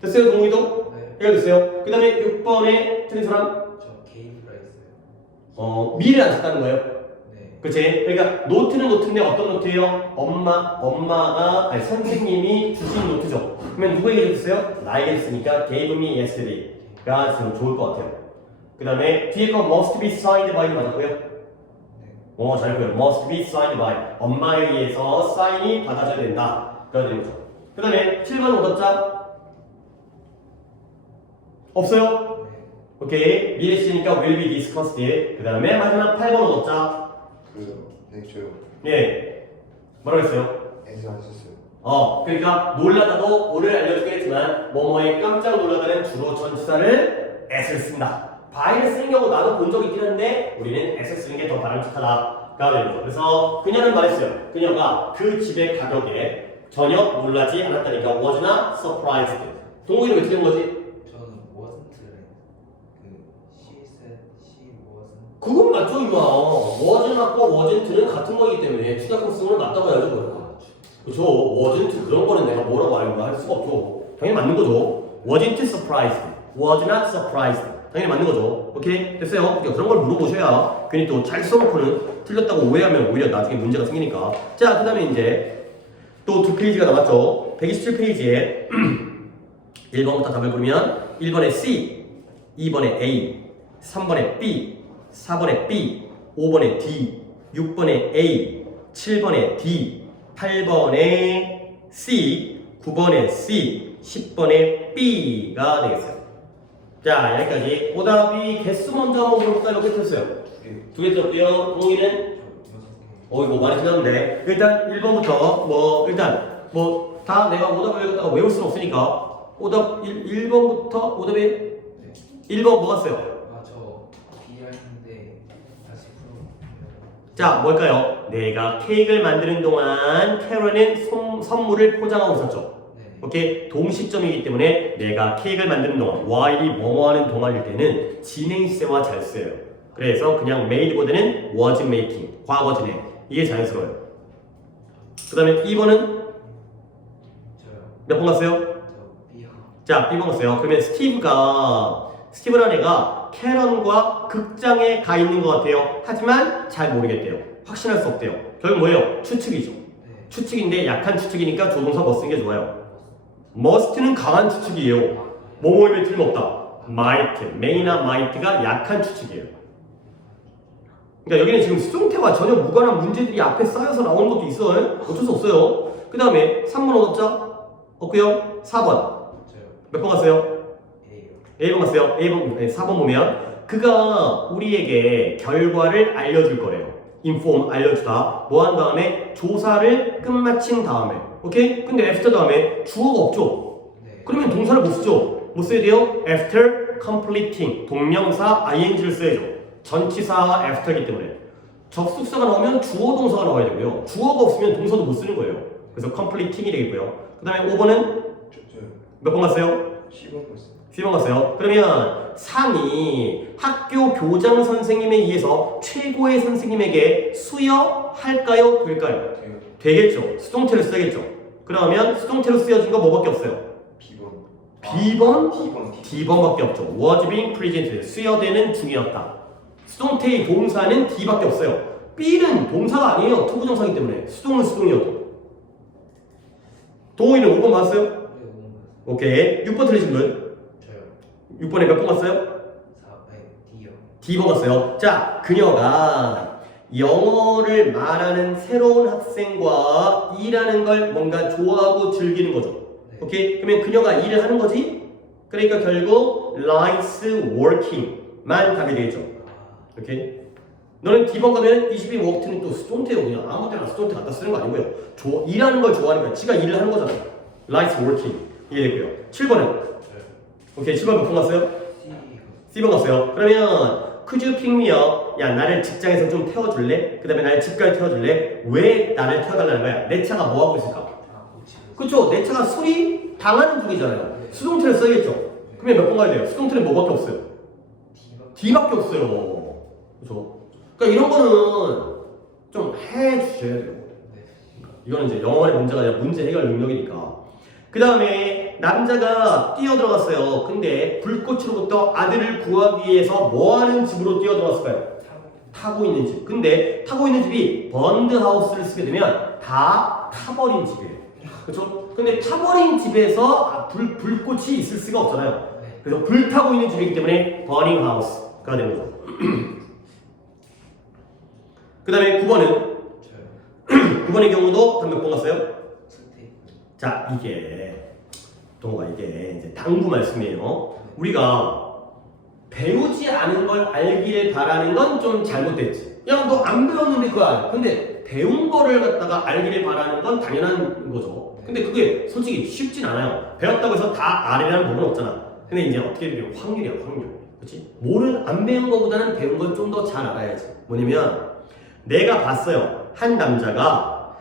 됐어요, 동의도? 네. 해결됐어요. 그 다음에 6번에 틀린 사람? 저 게이브라 했어요. 미를 안 썼다는 거예요. 네. 그치? 그러니까 노트는 노트인데 어떤 노트예요? 엄마가 아니 선생님이 주신 노트죠. 그러면 누구에게 줬어요? 나에게 줬으니까 gave me yesterday가 지금 좋을 것 같아요. 그 다음에 뒤에 거 must be signed by 맞았고요. 네. 잘했고요. must be signed by 엄마에 의해서 사인이 받아져야 된다. 그래야 되는 거죠. 그 다음에 7번 오답자 없어요? 네. 오케이. 미래 시니까 will be discussed. 그 다음에 마지막 8번 오답자 네, 저요. 예. 뭐라고 했어요? 에서 안 썼어요. 그러니까 놀라다도 오늘 알려주겠지만 뭐뭐에 깜짝 놀라다는 주로 전치사를 s를 쓴다. by를 쓰는 경우 나도 본 적 있긴 한데 우리는 s를 쓰는 게 더 바람직하다가 되는 거죠. 그래서 그녀는 말했어요. 그녀가 그 집의 가격에 전혀 놀라지 않았다니까 was not surprised. 동의를 어떻게 된 거지? 저는 wasn't를 그 she said she wasn't. 그건 맞죠, 이마. wasn't 맞고 wasn't는 같은 거이기 때문에 추가성 쓰면 맞다고 해야죠, 그거. 그쵸? wasn't 그런 거는 내가 뭐라고 알고 할 수가 없죠. 당연히 맞는 거죠. wasn't surprised, was not surprised. 당연히 맞는 거죠. 오케이? 됐어요? 그러니까 그런 걸 물어보셔야 괜히 또 잘 써놓고는 틀렸다고 오해하면 오히려 나중에 문제가 생기니까. 자, 그 다음에 이제 또 두 페이지가 남았죠. 127페이지에 1번부터 답을 고르면 1번에 C, 2번에 A, 3번에 B, 4번에 B, 5번에 D, 6번에 A, 7번에 D, 8번에 C, 9번에 C, 10번에 B가 되겠어요. 자, 여기까지. 오답이 개수 먼저 한번 볼까요? 몇 개 틀렸어요? 두 개 틀렸고요. 동의는? 이거 많이 틀렸는데. 일단 1번부터 일단 다 내가 오답을 읽었다가 외울 수는 없으니까 오답 1번부터 오답이 네. 1번 뭐가 써요? 저 비하인데 다시 풀어. 자, 뭘까요? 내가 케이크를 만드는 동안 캐런은 선물을 포장하고 있었죠. 네. 오케이? 동시점이기 때문에 내가 케이크를 만드는 동안 while이 뭐뭐하는 동안일 때는 진행 시제와 잘 써요. 그래서 그냥 made보다는 was making, 과거 진행. 이게 자연스러워요. 그 다음에 2번은 저요. 몇 번 갔어요? 저 비하. 자, B번 갔어요. 그러면 스티브라는 애가 캐런과 극장에 가 있는 것 같아요. 하지만 잘 모르겠대요. 확신할 수 없대요. 결국 뭐예요? 추측이죠. 네. 추측인데 약한 추측이니까 조동사 뭐 쓰는 게 좋아요. must는 강한 추측이에요. 뭐뭐임에 틀림없다. might, may나 might가 약한 추측이에요. 그러니까 여기는 지금 수동태와 전혀 무관한 문제들이 앞에 쌓여서 나오는 것도 있어요. 어쩔 수 없어요. 그 다음에 3번 오답자 없고요. 4번 저요. 몇 번 갔어요? A요. 1번 갔어요. 4번 보면 그가 우리에게 결과를 알려줄 거래요. inform 알려주다. 뭐 한 다음에 조사를 끝마친 다음에 오케이? 근데 after 다음에 주어가 없죠? 네. 그러면 동사를 못 쓰죠? 못 써야 돼요? after completing. 동명사 ing를 써야죠. 전치사 after이기 때문에. 접속사가 나오면 주어 동사가 나와야 되고요. 주어가 없으면 동사도 못 쓰는 거예요. 그래서 completing이 되겠고요. 그 다음에 5번은 몇 번 갔어요? 10번 갔어요. 10번 갔어요. 그러면 상이 학교 교장 선생님에 의해서 최고의 선생님에게 수여할까요? 될까요? 돼요. 되겠죠. 수동태로 써야겠죠. 그러면 수동태로 쓰여진 거 뭐밖에 없어요? B번. B번? D번. D번밖에 없죠. was being presented. 수여되는 중이었다. 수동태의 동사는 D밖에 없어요. B는 동사가 아니에요. 투부정사이기 때문에. 수동은 수동이어도. 동호인은 5번 맞았어요? 네, 5번 갔어요. 오케이. 6번 틀리신 분? 저요. 6번에 몇 번 갔어요? 4, D요. D번 갔어요. 자, 그녀가 영어를 말하는 새로운 학생과 일하는 걸 뭔가 좋아하고 즐기는 거죠. 네. 오케이? 그러면 그녀가 일을 하는 거지? 그러니까 결국 likes working만 답이 되겠죠. 오케이? 너는 D번 가면 22 worked는 또 수동태요. 그냥 아무 때나 수동태 갖다 쓰는 거 아니고요. 일하는 걸 좋아하는 거야. 지가 일을 하는 거잖아. likes working. 이게 되고요. 7번은? 저요. 오케이. 7번 몇 번 갔어요? C. C번 갔어요. 그러면 could you pick me up? 야, 나를 직장에서 좀 태워줄래? 그 다음에 나를 집까지 태워줄래? 왜 나를 태워달라는 거야? 내 차가 뭐 하고 있을까? 고치고. 그쵸? 내 차가 수리 당하는 중이잖아요. 수동태를 써야겠죠? 그러면 몇 번 가야 돼요? 수동태는 뭐밖에 없어요? D번. D밖에 없어요. 그죠? 그러니까 이런 거는 좀 해주셔야 돼요. 네. 이거는 이제 영어의 문제가 아니라 문제 해결 능력이니까. 그 다음에 남자가 뛰어들어갔어요. 근데 불꽃으로부터 아들을 구하기 위해서 뭐하는 집으로 뛰어들어갔을까요? 타고 있는 집. 근데 타고 있는 집이 번드하우스를 쓰게 되면 다 타버린 집이에요. 그렇죠? 근데 타버린 집에서 불꽃이 있을 수가 없잖아요. 네. 그래서 불타고 있는 집이기 때문에 버닝 하우스가 되는 거죠. 그 다음에 9번은 저요. 9번의 경우도 한 몇 번 갔어요? 선택. 자, 이게 동호가 이게 이제 당부 말씀이에요. 우리가 배우지 않은 걸 알기를 바라는 건 좀 잘못됐지. 야, 너 안 배웠는데 그거 알아. 근데 배운 거를 갖다가 알기를 바라는 건 당연한 거죠. 근데 그게 솔직히 쉽진 않아요. 배웠다고 해서 다 알으라는 법은 없잖아. 근데 이제 어떻게 되면 확률이야, 확률. 그렇지? 안 배운 거보다는 배운 걸 좀 더 잘 알아야지. 뭐냐면 내가 봤어요. 한 남자가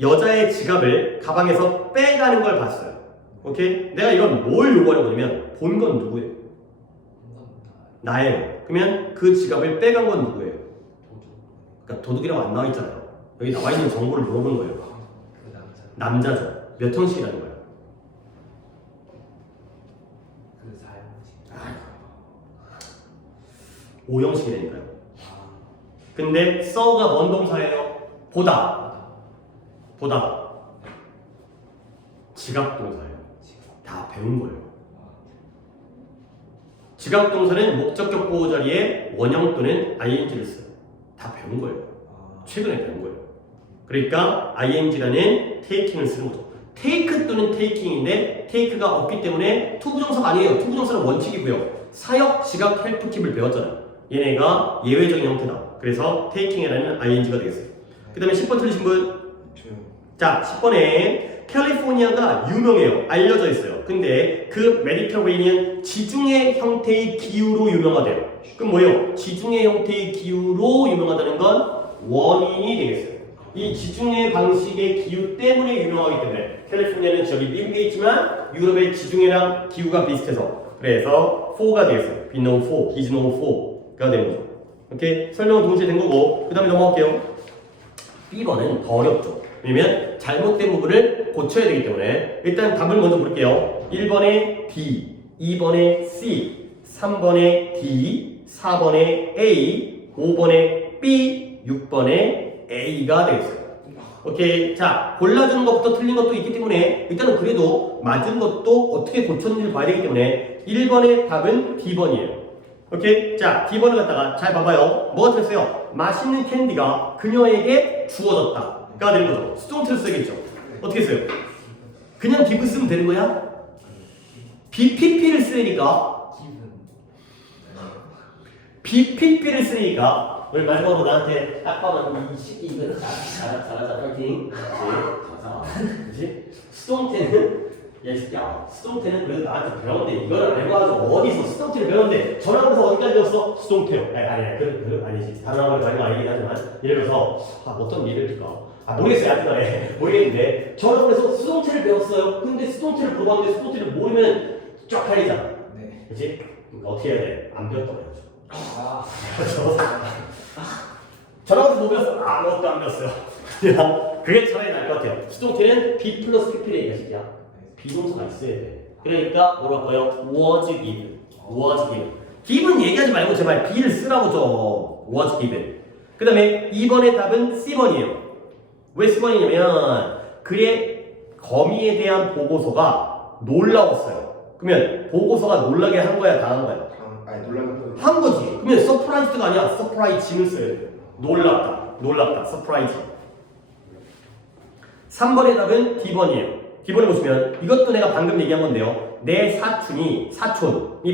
여자의 지갑을 가방에서 빼가는 걸 봤어요. 오케이? 내가 이건 뭘 요구하려고 하냐면 본 건 누구예요? 나예요. 그러면 그 지갑을 빼간 건 누구예요? 그러니까 도둑이라고 안 나와 있잖아요. 여기 나와 있는 정보를 물어보는 거예요. 그 남자. 남자죠. 몇 형식이라는 거예요? 그 사형식. 5형식이라니까요. 아. 근데 써가 뭔 동사예요? 보다. 보다. 지각 동사예요. 다 배운 거예요. 지각 동사는 목적격 보호 자리에 원형 또는 ing를 써요. 다 배운 거예요. 최근에 배운 거예요. 그러니까 ing라는 taking을 쓰는 거죠. take 또는 taking인데 take가 없기 때문에 투부정사가 아니에요. 투부정사는 원칙이고요. 사역, 지각, 헬프 킵을 배웠잖아요. 얘네가 예외적인 형태다. 그래서 taking이라는 ing가 되겠어요. 그 다음에 10번 틀리신 분? 저요. 자, 10번에 캘리포니아가 유명해요. 알려져 있어요. 근데 그 메디터레니언 지중해 형태의 기후로 유명하대요. 그럼 뭐예요? 지중해 형태의 기후로 유명하다는 건 원인이 되겠어요. 이 지중해 방식의 기후 때문에 유명하기 때문에 캘리포니아는 지역이 미국에 있지만 유럽의 지중해랑 기후가 비슷해서 그래서 4가 되겠어요. be known for, is known for가 되는 거죠. 오케이? 설명은 동시에 된 거고 그 다음에 넘어갈게요. B번은 더 어렵죠. 왜냐면 잘못된 부분을 고쳐야 되기 때문에 일단 답을 먼저 볼게요. 1번에 B, 2번에 C, 3번에 D, 4번에 A, 5번에 B, 6번에 A가 되겠어요. 오케이. 자, 골라주는 것부터 틀린 것도 있기 때문에 일단은 그래도 맞은 것도 어떻게 고쳤는지를 봐야 되기 때문에 1번의 답은 D번이에요. 오케이? 자, D번을 갖다가 잘 봐봐요. 뭐가 틀렸어요? 맛있는 캔디가 그녀에게 주어졌다. 가 되는 거죠. 수동태를 써야겠죠. 어떻게 써요? 그냥 give 쓰면 되는 거야? BPP를 쓰니까 기분. BPP를 쓰니까 오늘 마지막으로 나한테 딱 봐만 이 새끼 이거 잘하자 파이팅. 그렇지? 수동태는 야 이 새끼야 수동태는 그래도 나한테 배웠는데 이걸 알고 가지고 어디서 수동태를 배웠는데 전화번호 어디까지 배웠어? 수동태요. 아니지 다른 한번 많이 알긴 하지만 예를 들어서 어떤 예를 들까? 모르겠어요. 하여튼 모르겠는데 전화번호에서 수동태를 배웠어요. 근데 수동태를 물어봤는데 수동태를 모르면 쫙 갈리잖아. 네. 그렇지? 그러니까 어떻게 해야 돼? 안 배웠다고 해야죠. 아. 전화번호 못 배웠어? 아무것도 안 배웠어요. 그게 차라리 나을 것 같아요. 수동태는 be 플러스 pp래 이 새끼야. 비동사가 있어야 돼. 그러니까 뭐로 할까요? was given. was given. given 얘기하지 말고 제발 be를 쓰라고 좀. was given. 그 다음에 2번의 답은 C번이에요. 왜 C번이냐면 그의 거미에 대한 보고서가 놀라웠어요. 그러면 보고서가 놀라게 한 거야, 당한 거야? 아니 놀라는 한 거지. 그러면 서프라이즈가 아니야. 서프라이징을 써야 돼. 놀랍다. 서프라이즈. 3번의 답은 D번이에요. D번에 보시면 이것도 내가 방금 얘기한 건데요. 내 사촌이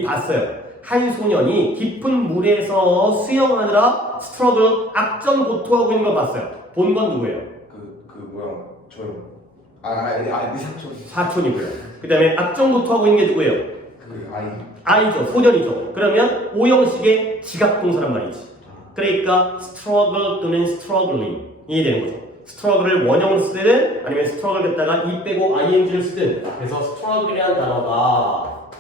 봤어요. 한 소년이 깊은 물에서 수영하느라 스트러글 악전 고투하고 있는 걸 봤어요. 본 건 누구예요? 그 뭐야 저요. 네 삼촌. 사촌이고요. 그 다음에 악전 고투하고 있는 게 누구예요? 그 아이. 아이죠. 소년이죠. 그러면 오형식의 지각동사란 말이지. 그러니까 struggle 또는 struggling 이 되는 거죠. 스트러글을 원형으로 쓰든 아니면 스트러글 됐다가 이 빼고 ing를 쓰든. 그래서 스트러글이라는 단어가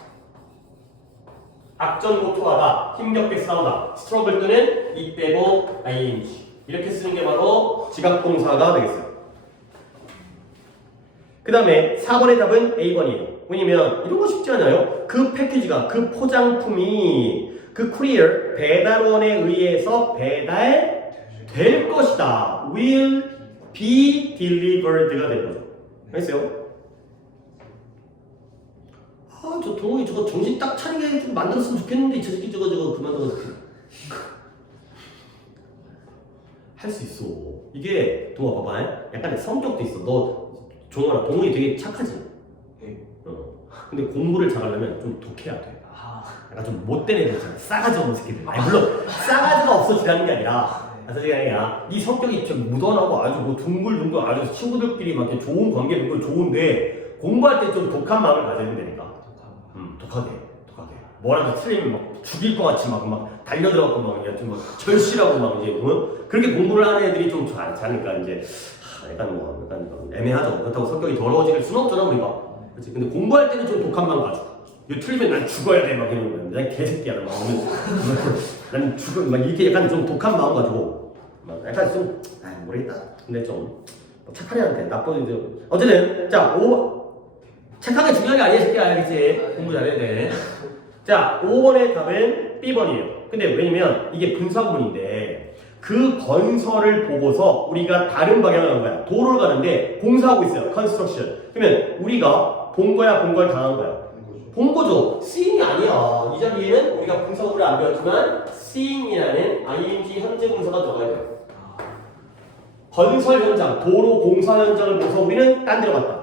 악전고투하다, 힘겹게 싸우다. 스트러글 또는 이 빼고 ing 이렇게 쓰는 게 바로 지각동사가 되겠어요. 그 다음에 4번의 답은 A번이에요. 왜냐면 이런 거 쉽지 않아요. 그 패키지가, 그 포장품이 그 쿠리어 배달원에 의해서 배달될 것이다. will be delivered가 될 거죠. 알겠어요? 저 동욱이 저거 정신 딱 차리게 좀 만들었으면 좋겠는데 저 새끼 저거 그만둬. 할 수 있어. 이게 동욱아 봐봐. 약간 성격도 있어. 너 종원아 동욱이 되게 착하지? 네. 근데 공부를 잘하려면 좀 독해야 돼. 약간 좀 못된 애들 있잖아. 싸가지 없는 새끼들. 아니 물론 싸가지가 없어지라는 게 아니라 사실 아니야. 네 성격이 좀 묻어나고 아주 뭐 둥글둥글 아주 친구들끼리 막 이렇게 좋은 관계 있는 건 좋은데 공부할 때 좀 독한 마음을 가져야 되니까. 독하게. 뭐라도 틀리면 막 죽일 것 같이 막 달려들어갖고 막 이제 좀 절실하고 막 이제 그렇게 공부를 하는 애들이 좀 잘 않으니까 이제 약간 애매하죠. 그렇다고 성격이 더러워질 수는 없잖아 우리가. 그렇지. 근데 공부할 때는 좀 독한 마음 가지고. 이거 틀리면 난 죽어야 돼 막 이러는 거야. 난 개새끼야 막. 난 죽어 막 이렇게 약간 좀 독한 마음 가지고 막 약간 좀 모르겠다. 근데 좀 착한 애한테 나쁜 애들 어쨌든 자 5번 착하게 중요한 게 아니야 새끼야 알겠지? 공부 잘해야 돼. 자 5번의 답은 B번이에요. 근데 왜냐면 이게 분사구문인데 그 건설을 보고서 우리가 다른 방향을 간 거야. 도로를 가는데 공사하고 있어요. 컨스트럭션. 그러면 우리가 본 거야 본 걸 당한 거야? 본 거죠. seeing이 아니야. 이 자리에는 우리가 분사구문을 안 배웠지만 seeing이라는 ing 현재 분사가 들어가야 돼요. 건설 현장, 도로 공사 현장을 보고서 우리는 딴 데로 갔다.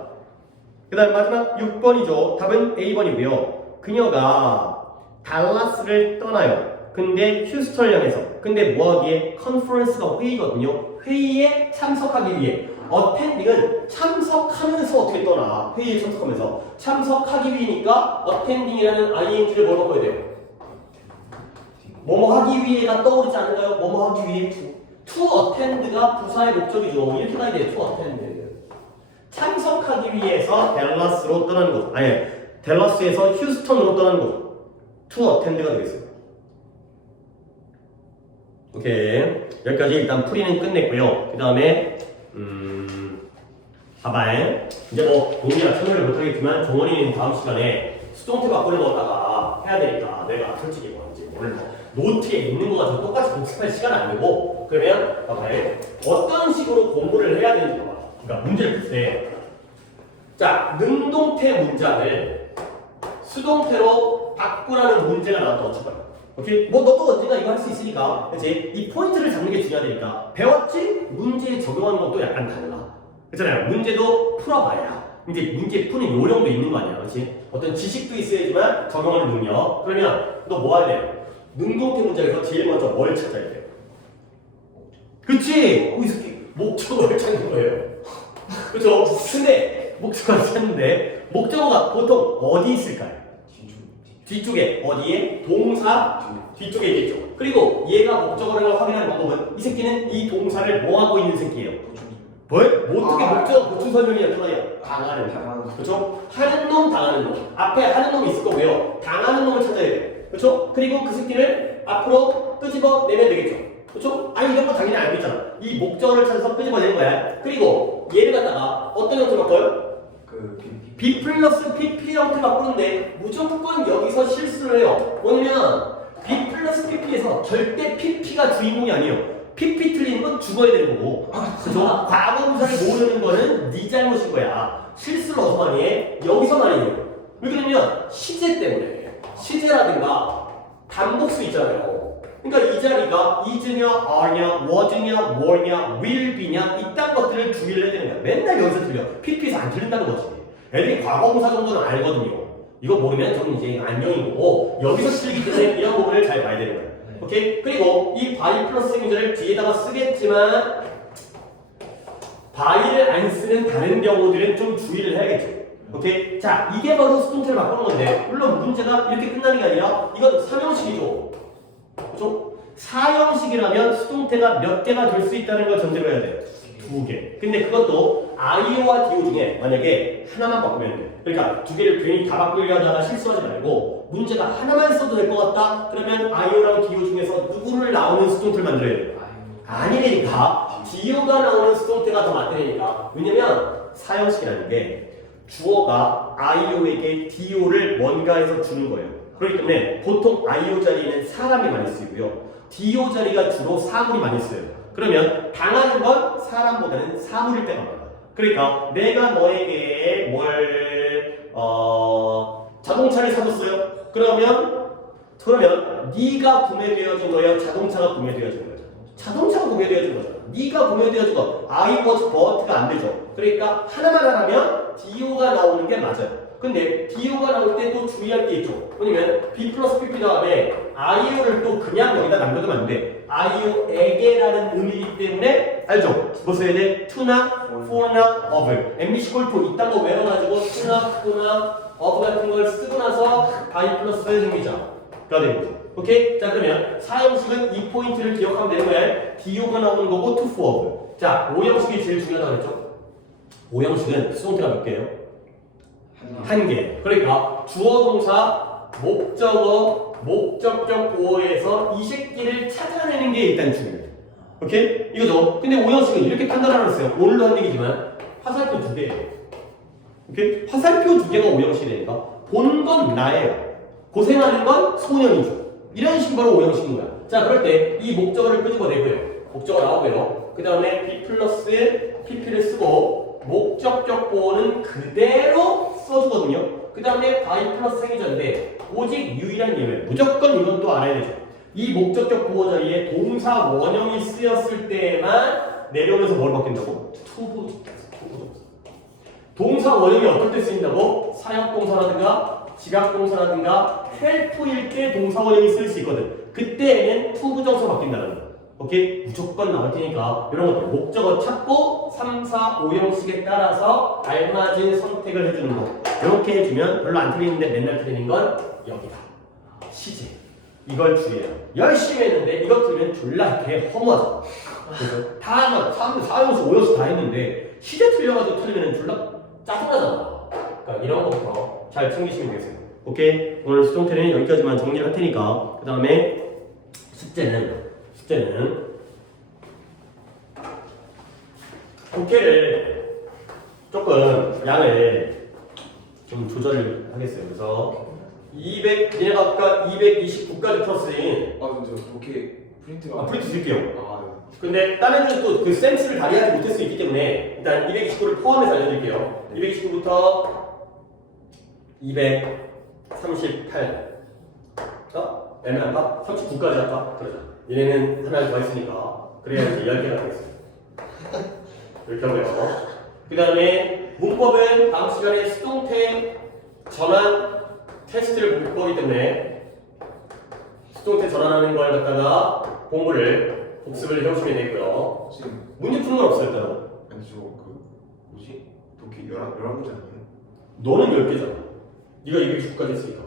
그 다음 마지막 6번이죠. 답은 A번이고요. 그녀가 달라스를 떠나요. 근데 휴스턴을 향해서. 근데 뭐하기에? 컨퍼런스가 회의거든요. 회의에 참석하기 위해. 어텐딩은 참석하면서 어떻게 떠나? 회의에 참석하면서. 참석하기 위해니까 어텐딩이라는 ing를 뭘 바꿔야 돼요? 뭐뭐 하기 위해가 떠오르지 않을까요? 뭐뭐 하기 위해 to attend가 부사의 목적이죠. 이렇게 가야 돼요. to attend. 참석하기 위해서 댈러스로 떠나는 거죠. 아니, 댈러스에서 휴스턴으로 떠나는 거죠. to attend가 되겠어요. 오케이. 여기까지 일단 풀이는 끝냈고요. 그 다음에 봐봐요. 이제 뭐 동이랑 참여를 못하겠지만 정원이는 다음 시간에 수동태 바꾸는 거다가 해야 되니까 내가 솔직히 뭐 이제 오늘 뭐 노트에 있는 거 가지고 똑같이 복습할 시간 아니고 그러면 봐봐요. 어떤 식으로 공부를 해야 되는지 봐봐. 그러니까 문제를 풀 때 자, 능동태 문장을 수동태로 바꾸라는 문제가 나왔다 어쩔 거야. 오케이? 뭐 너도 언젠가 이거 할 수 있으니까 그치? 이 포인트를 잡는 게 중요하니까 배웠지? 문제에 적용하는 것도 약간 달라. 그렇잖아요. 문제도 풀어봐야 이제 문제 푸는 요령도 있는 거 아니야. 그렇지? 어떤 지식도 있어야지만 적용하는 능력. 그러면 너 뭐 해야 돼? 능동태 문장에서 제일 먼저 뭘 찾아야 돼요? 그치? 이 새끼 목적어를 찾는 거예요. 그죠? 근데 목적어를 찾는데 목적어가 보통 어디 있을까요? 뒤쪽에 어디에? 동사 뒤쪽에 있겠죠. 그리고 얘가 목적어를 확인하는 방법은 이 새끼는 이 동사를 뭐 하고 있는 새끼예요? 뭘? 뭐 어떻게 목적어 보충 설명이 나타나요? 당하는. 그렇죠? 하는 놈, 당하는 놈. 앞에 하는 놈이 있을 거고요. 당하는 놈을 찾아야 돼요. 그렇죠? 그리고 그 새끼를 앞으로 끄집어 내면 되겠죠. 그렇죠? 아니 이런 거 당연히 알고 있잖아. 이 목적어를 찾아서 끄집어 내는 거야. 그리고 얘를 갖다가 어떤 형태로 바꿔요? B 플러스 PP 형태 바꾸는데 무조건 여기서 실수를 해요. 뭐냐면 B 플러스 PP에서 절대 PP가 주인공이 아니에요. PP 틀리는 건 죽어야 되는 거고, 그죠? 과거분사를 모르는 거는 네 잘못인 거야. 실수를 어디서 많이 해? 여기서 많이 해요. 왜 그러냐면 시제 때문에. 시제라든가 단복수 있잖아요. 그러니까 이 자리가 is냐, are냐, was냐, were냐, will be냐 이딴 것들을 주의를 해야 되는 거야. 맨날 여기서 틀려. PP에서 안 틀린다는 거지. 애들이 과거분사 정도는 알거든요. 이거 모르면 좀 이제 안녕이고 여기서 틀리기 때문에 이런 부분을 잘 봐야 되는 거야. 오케이? 그리고 이 by 플러스 생유절을 뒤에다가 쓰겠지만 by를 안 쓰는 다른 경우들은 좀 주의를 해야겠죠. 오케이? 자, 이게 바로 수동태를 바꾸는 건데 물론 문제가 이렇게 끝나는 게 아니라 이건 3형식이죠. 그렇죠? 4형식이라면 수동태가 몇 개가 될 수 있다는 걸 전제로 해야 돼요. 2개. 근데 그것도 IO와 DO 중에 만약에 하나만 바꾸면 돼요. 그러니까 2개를 괜히 다 바꾸려 하다가 실수하지 말고 문제가 하나만 써도 될 것 같다? 그러면 IO랑 DO 중에서 누구를 나오는 수동태를 만들어야 돼요. 아니니까 DO가 나오는 수동태가 더 맞다니까. 왜냐면 4형식이라는 게 주어가 IO에게 DO를 뭔가에서 주는 거예요. 그렇기 때문에 보통 IO 자리에는 사람이 많이 쓰이고요. DO 자리가 주로 사물이 많이 쓰여요. 그러면 당하는 건 사람보다는 사물일 때가 많아요. 그러니까 내가 너에게 자동차를 사줬어요. 그러면 네가 구매되어진 거예요? 자동차가 구매되어진 거예요? 자동차가 구매되어진 거잖아. 네가 구매되어진 거 I was bought가 안 되죠. 그러니까 하나만 하라면 DO가 나오는 게 맞아요. 근데 DO가 나올 때 또 주의할 게 있죠. 뭐냐면 B 플러스 PP 다음에 IO를 또 그냥 여기다 남겨두면 안 돼. IO에게라는 의미이기 때문에 알죠? 뭐 써야 돼? to나, for나, of. MBC 골프 이딴 거 외워가지고 to나, for나, of 같은 걸 쓰고 나서 by 플러스 생기자. 가 되는 거죠. 오케이? 자, 그러면 4형식은 이 포인트를 기억하면 되는 거야. DO가 나오는 거고 to, for, of. 자, 5형식이 제일 중요하다고 했죠? 5형식은 수동태가 몇 개예요? 한 개. 그러니까 주어 동사 목적어 목적격 보어에서 이 새끼를 찾아내는 게 일단 중요해요. 오케이? 이거죠. 근데 5형식은 이렇게 판단하셨어요. 오늘도 한 얘기지만 화살표 2개예요. 오케이? 화살표 2개가 5형식이 되니까 본 건 나예요. 고생하는 건 소년이죠. 이런 식이 바로 5형식인 거야. 자, 그럴 때 이 목적어를 끄집어내고요. 목적어 나오고요. 그 다음에 B 플러스 PP를 쓰고 목적격 보어는 그대로 써주거든요. 그 다음에 by 플러스 생기자인데 오직 유일한 예외 무조건 이건 또 알아야 되죠. 이 목적격 보어 자리에 동사 원형이 쓰였을 때만 내려오면서 뭘 바뀐다고? 투부 동사 원형이 어떨 때 쓰인다고? 사역동사라든가 지각동사라든가 헬프일 때 동사 원형이 쓸 수 있거든. 그때는 투부정사 바뀐다는 거. 오케이? 무조건 나올 테니까 이런 것들 목적어 찾고 3, 4, 5형식에 따라서 알맞은 선택을 해주는 거 이렇게 해주면 별로 안 틀리는데 맨날 틀리는 건 여기다 시제 이걸 주의해요. 열심히 했는데 이거 틀리면 졸라 개 허무하죠. 그래서 다 4형식, 5형식 다 했는데 시제 틀려가지고 틀리면 졸라 짜증나잖아. 그러니까 이런 것부터 잘 챙기시면 되겠어요. 오케이? 오늘 수동태는 여기까지만 정리를 할 테니까 그 다음에 숙제는 독해를 조금 양을 좀 조절을 하겠어요. 그래서 200, 얘네가 아까 229까지 풀었으니 저 오케이 프린트가 프린트 드릴게요. 네. 근데 다른 데는 또 그 센스를 발휘하지 못할 수 있기 때문에 일단 229를 포함해서 알려드릴게요. 229부터 238 애매한가? 39까지 할까? 그러자. 얘네는 하나를 더 했으니까 그래야지 10개가 되겠어요. 이렇게 하고요. 그 다음에 문법은 다음 시간에 수동태 전환 테스트를 볼 거기 때문에 수동태 전환하는 걸 갖다가 공부를 복습을 해오시면 되고요. 지금 문제 푸는 건 없어요, 일단. 아니 저그 뭐지? 독해 11문제 아니에요? 너는 10개잖아. 네가 229까지 했으니까.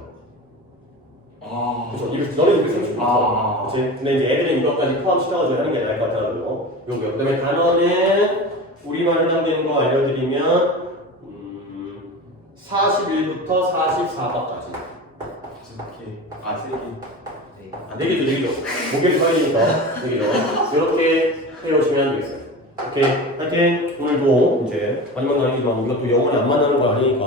아 그렇죠. 너는 239. 그렇지. 근데 이제 애들은 이것까지 포함시켜가지고 하는 게 나을 것 같아가지고. 요거요. 그 다음에 단어는 우리말 해당되는 거 알려드리면 41부터 44까지. 5개 아 3개 네. 아, 4개죠, 4개죠. 목요일 화요일이니까 4개죠. 이렇게 해오시면 되겠어요. 오케이. 하여튼 오늘도 이제 마지막 날이지만 우리가 또 영원히 안 만나는 거 아니니까